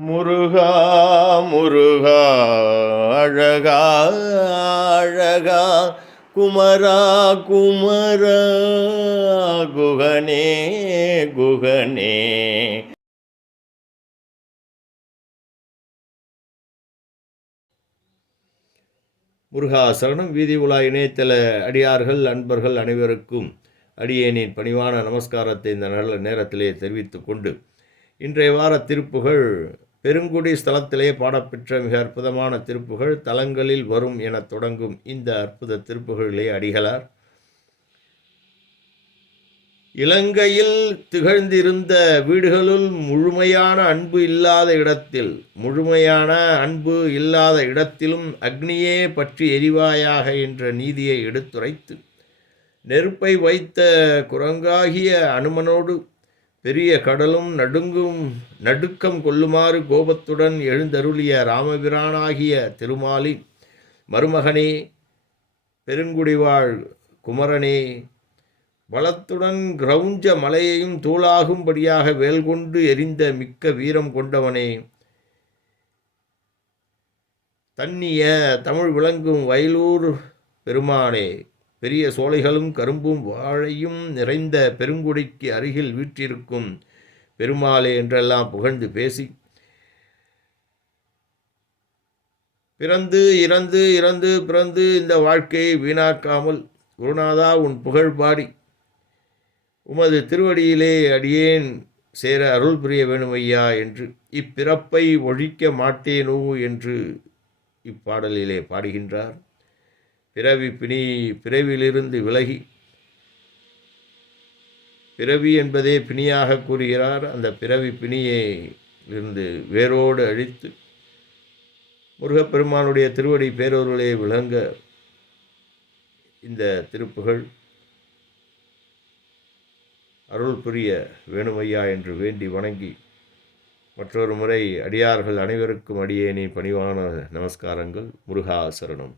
முருகா முருகா அழகா அழகா குமரா குமரா குகனே குகனே. முருகா சரணம் வீதி உலா இணையதள அடியார்கள் அன்பர்கள் அனைவருக்கும் அடியேனின் பணிவான நமஸ்காரத்தை இந்த நல்ல நேரத்திலே தெரிவித்துக்கொண்டு இன்றைய வார திருப்புகள் பெருங்குடி ஸ்தலத்திலே பாடப்பெற்ற மிக அற்புதமான திருப்புகழ் தலங்களில் வரும் என தொடங்கும் இந்த அற்புத திருப்புகழிலே அடிகளார். இலங்கையில் திகழ்ந்திருந்த வீடுகளுள் முழுமையான அன்பு இல்லாத இடத்தில் முழுமையான அன்பு இல்லாத இடத்திலும் அக்னியே பற்றி எரிவாயாக என்ற நீதியை எடுத்துரைத்து நெருப்பை வைத்த குரங்காகிய அனுமனோடு பெரிய கடலும் நடுங்கும் நடுக்கம் கொள்ளுமாறு கோபத்துடன் எழுந்தருளிய ராமபிரானாகிய திருமாலி மருமகனே பெருங்குடிவாழ் குமரனே பலத்துடன் கிரௌஞ்ச மலையையும் தூளாகும்படியாக வேல் கொண்டு எரிந்த மிக்க வீரம் கொண்டவனே தன்னிய தமிழ் விளங்கும் வயலூர் பெருமானே. பெரிய சோலைகளும் கரும்பும் வாழையும் நிறைந்த பெருங்குடிக்கு அருகில் வீற்றிருக்கும் பெருமாளே என்றெல்லாம் புகழ்ந்து பேசி பிறந்து இறந்து இறந்து பிறந்து இந்த வாழ்க்கையை வீணாக்காமல் குருநாதா உன் புகழ் பாடி. உமது திருவடியிலே அடியேன் சேர அருள் புரிய வேணுமையா? என்று இப்பிறப்பை ஒழிக்க மாட்டேனோ என்று இப்பாடலிலே பாடுகின்றார். பிறவி பிணி பிறவியிலிருந்து விலகி. பிறவி என்பதே பிணியாக கூறுகிறார். அந்த பிறவி பிணியை இருந்து வேரோடு அழித்து முருகப்பெருமானுடைய திருவடி பேரொருளே விளங்க இந்த திருப்புகழ் அருள் புரிய வேணுமையா என்று வேண்டி வணங்கி மற்றொரு முறை அடியார்கள் அனைவருக்கும் அடியேனி பணிவான நமஸ்காரங்கள். முருகா சரணம்.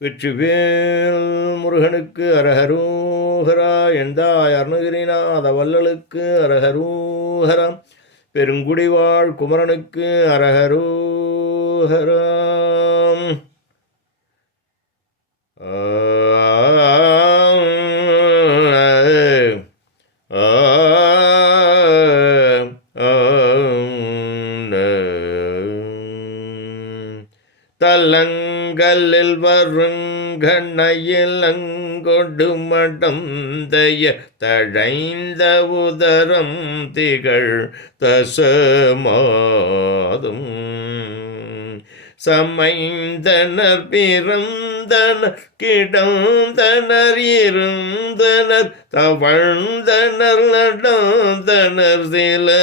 வெற்றிவேல் முருகனுக்கு அரஹரூஹரா எந்தாய் அருணகிரிநாத வல்லலுக்கு அரஹரூஹரா. பெருங்குடிவாழ் குமரனுக்கு அரஹரூஹராம் தலங்களில் வருங்கண்ணையில் அங்கொடு மடந்தைய தழைந்த உதரம் திகழ் தசமாதும் சமைந்தனர் பிறந்தனர் கிடந்தனர் இருந்தனர் தவழ்ந்தனர் நடந்தனர் சிலகாலும்.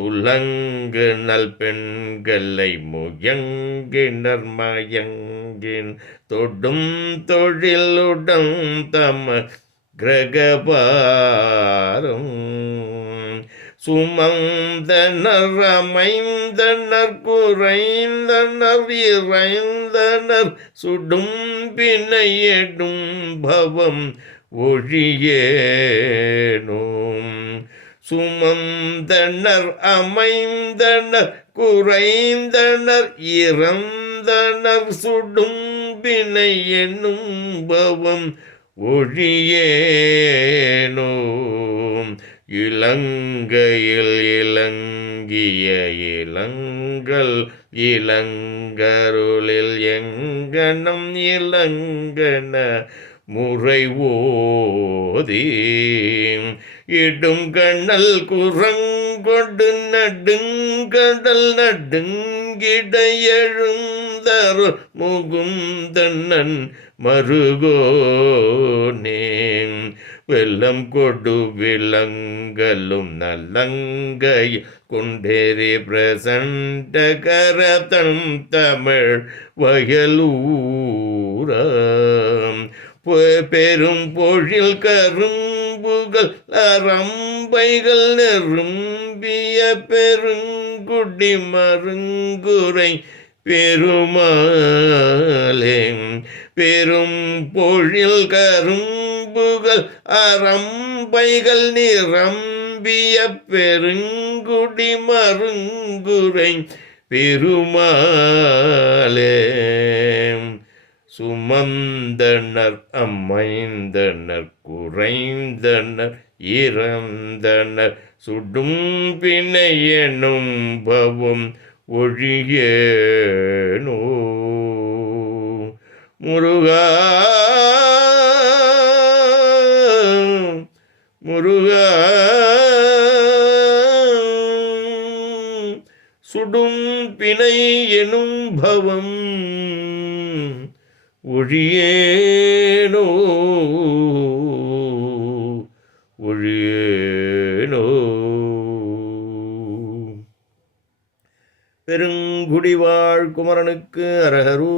காலம் துலங்கு நல் பெண்களை முயங்கினர் மயங்கின் தொடும் தொழிலுடன் தம கிரகபாரும் சுமந்தனர் அமைந்தனர் குறைந்தனர் இறைந்தனர் சுடும் பிணையடும் பவம் ஒழியேனும். சுமந்தனர் அமைந்தனர் குறைந்தனர் இறந்தனர் சுடும் பிணை என்னும் பவம் ஒழியேனோம் இலங்கையில் இலங்கிய இளங்கள் இளங்கருளில் எங்கனம் இளங்கன முறை ஓதி இடும் கண்ணல் குரங்கொடு நடுங்கடல் நடுங்கிட எழுந்தரு முகுந்தண்ணன் மருகோனேன் வெள்ளம் கொடு விலங்கலும் நல்லங்கை குண்டேரி பிரசண்ட கரதம் தமிழ் வயலூரா பெரும் பொழில் கரும்புகள் அரம்பைகள் நெரும்பிய பெருங்குடி மருங்குரை பெருமாளே. பெரும் பொழில் கரும்புகள் அரம்பைகள் நிரம்பிய பெருங்குடி மருங்குரை பெருமாளே. சுமந்தனர் அமைந்தனர் குறைந்தனர் இறந்தனர். சுடும் பிணையனும் பவம் ஒழியேனோ? முருகா முருகா சுடும் பிணை எனும் பவம் ஒழியேனோ? ஒழியேனோ? பெருங்குடிவாழ் குமரனுக்கு அரகரூ